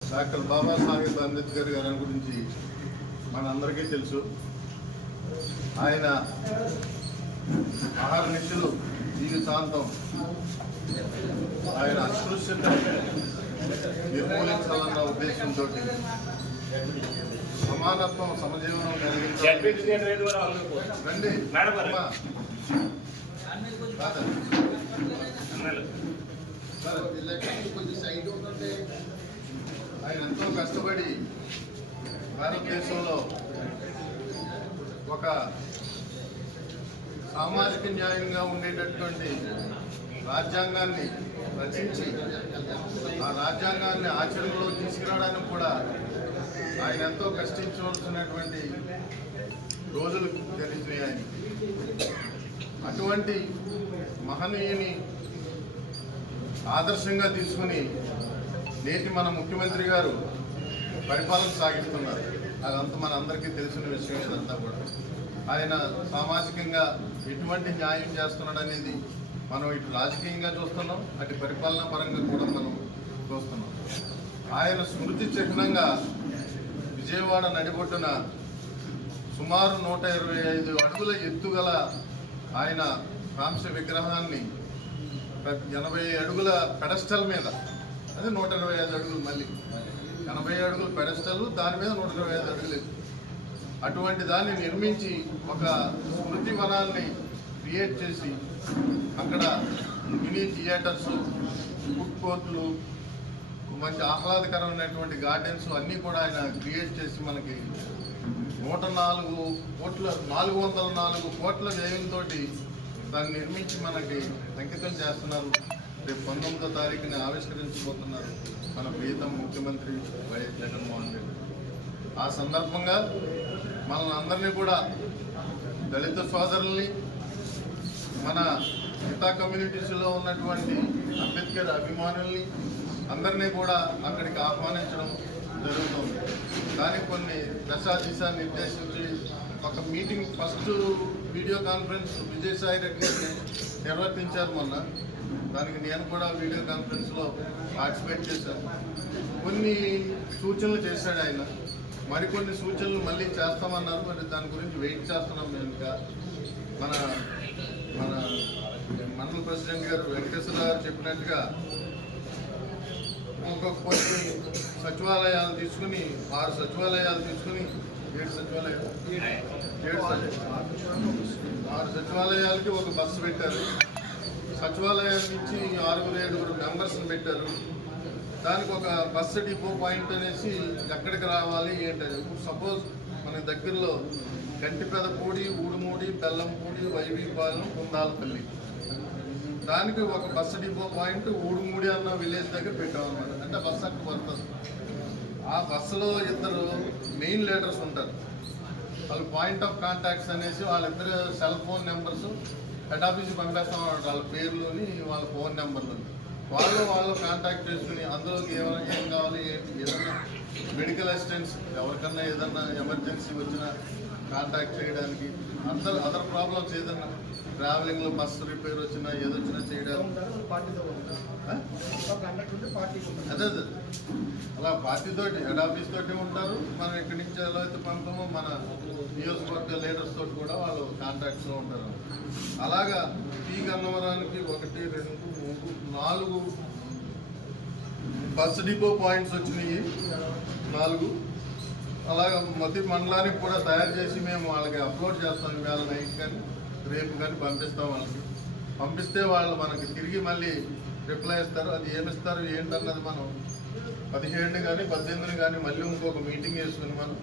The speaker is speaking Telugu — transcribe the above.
డాక్టర్ బాబాసాహెబ్ అంబేద్కర్ గారి గురించి మనందరికీ తెలుసు. ఆయన ఆహార నిశలు జీవితాంతం ఆయన అస్పృశ్యత నిర్మూలించాలన్న ఉద్దేశంతో సమానత్వం సమజీవనం కలిగించాలి కొంచెం సైట్ ఉందంటే ఆయన ఎంతో కష్టపడి భారతదేశంలో ఒక సామాజిక న్యాయంగా ఉండేటటువంటి రాజ్యాంగాన్ని రచించి ఆ రాజ్యాంగాన్ని ఆచరణలో తీసుకురావడానికి కూడా ఆయన ఎంతో కష్టించవలసినటువంటి రోజులు తెలిసినాయి ఆయన అటువంటి మహనీయుని ఆదర్శంగా తీసుకుని నేటి మన ముఖ్యమంత్రి గారు పరిపాలన సాగిస్తున్నారు. అదంతా మన అందరికీ తెలిసిన విషయం ఇదంతా కూడా. ఆయన సామాజికంగా ఎటువంటి న్యాయం చేస్తున్నాడు అనేది మనం ఇటు రాజకీయంగా చూస్తున్నాం అటు పరిపాలనా పరంగా కూడా మనం చూస్తున్నాం. ఆయన స్మృతి చిహ్నంగా విజయవాడ నడిబొడ్డున సుమారు నూట ఇరవై ఐదు అడుగుల ఎత్తుగల ఆయన కాంస్య విగ్రహాన్ని ఎనభై అడుగుల పెడస్టల్ మీద. అదే నూట ఇరవై ఐదు అడుగులు మళ్ళీ. ఎనభై అడుగుల పెడస్టల్ దాని మీద నూట ఇరవై ఐదు అడుగులు అటువంటి దాన్ని నిర్మించి ఒక స్మృతి వనాన్ని క్రియేట్ చేసి అక్కడ మినీ థియేటర్స్ ఫుడ్ కోర్టులు మంచి ఆహ్లాదకరమైనటువంటి గార్డెన్స్ అన్నీ కూడా ఆయన క్రియేట్ చేసి మనకి నూట నాలుగు కోట్ల నాలుగు వందల నాలుగు కోట్ల వ్యయంతో దాన్ని నిర్మించి మనకి అంకితం చేస్తున్నారు. రేపు పంతొమ్మిదో తారీఖుని ఆవిష్కరించబోతున్నారు మన ప్రీతం ముఖ్యమంత్రి వైఎస్ జగన్మోహన్ రెడ్డి. ఆ సందర్భంగా మనల్ని అందరినీ కూడా దళిత సోదరుల్ని మన మిగతా కమ్యూనిటీస్లో ఉన్నటువంటి అంబేద్కర్ అభిమానుల్ని అందరినీ కూడా అక్కడికి ఆహ్వానించడం జరుగుతుంది. దానికి కొన్ని దశా దిశ నిర్దేశించి ఒక meeting first video conference Vijayasai Reddy నిర్వర్తించారు మొన్న. దానికి నేను కూడా వీడియో కాన్ఫరెన్స్లో పార్టిసిపేట్ చేశాను. కొన్ని సూచనలు చేశాడు ఆయన. మరికొన్ని సూచనలు మళ్ళీ చేస్తామన్నారు. మరి దాని గురించి వెయిట్ చేస్తున్నాం మేము ఇంకా. మన మన మండల ప్రెసిడెంట్ గారు వెంకటేశ్వర గారు చెప్పినట్టుగా కొన్ని సచివాలయాలు తీసుకుని ఆరు సచివాలయాలు తీసుకుని ఏడు సచివాలయాలు ఏడు సచివాలయాలు ఆరు సచివాలయాలకి ఒక బస్సు పెట్టారు. సచివాలయం నుంచి ఆరుగురు ఏడుగురు మెంబర్స్ని పెట్టారు. దానికి ఒక బస్సు డిపో పాయింట్ అనేసి ఎక్కడికి రావాలి ఏంటది సపోజ్ మన దగ్గరలో గంటిపెదపూడి ఊడుమూడి బెల్లంపూడి వైవీపాలెం కుందాలపల్లి. దానికి ఒక బస్సు డిపో పాయింట్ ఊడుమూడి అన్న విలేజ్ దగ్గర పెట్టామన్నమాట అంటే బస్సు అక్కడ పడుతుంది ఆ బస్సులో ఇద్దరు మెయిన్ లీడర్స్ ఉంటారు. వాళ్ళు పాయింట్ ఆఫ్ కాంటాక్ట్స్ అనేసి వాళ్ళిద్దరు సెల్ ఫోన్ నెంబర్స్ హెడ్ ఆఫీస్కి పంపేస్తాం వాళ్ళ పేర్లుని వాళ్ళ ఫోన్ నెంబర్లు వాళ్ళు వాళ్ళు కాంటాక్ట్ చేసుకుని అందులోకి ఏమైనా ఏం కావాలి ఏంటి ఏదైనా మెడికల్ అసిస్టెంట్స్ ఎవరికన్నా ఏదన్నా ఎమర్జెన్సీ వచ్చినా కాంటాక్ట్ చేయడానికి అందరు అదర్ ప్రాబ్లమ్స్ ఏదన్నా ట్రావెలింగ్లో బస్సు రిపేర్ వచ్చినా ఏదొచ్చినా చేయడానికి. అదే అదే. అలా పార్టీతో హెడ్ ఆఫీస్ తోటి ఉంటారు. మనం ఇక్కడి నుంచి ఎలా అయితే పంపమో మన నియోజకవర్గ లీడర్స్ తోటి కూడా వాళ్ళు కాంటాక్ట్స్లో ఉంటారు. అలాగా పీ గన్నవరానికి ఒకటి రెండు మూడు నాలుగు బస్ డిపో పాయింట్స్ వచ్చినాయి. నాలుగు. అలాగా ప్రతి మండలానికి కూడా తయారు చేసి మేము వాళ్ళకి అప్లోడ్ చేస్తాం వేళ నైట్ కానీ రేపు కానీ పంపిస్తాం వాళ్ళకి. పంపిస్తే వాళ్ళు మనకి తిరిగి మళ్ళీ రిప్లై ఇస్తారు. అది ఏమిస్తారు ఏంటన్నది మనం పదిహేడుని కానీ పద్దెనిమిదిని కానీ మళ్ళీ ఇంకొక మీటింగ్ వేసుకుని మనం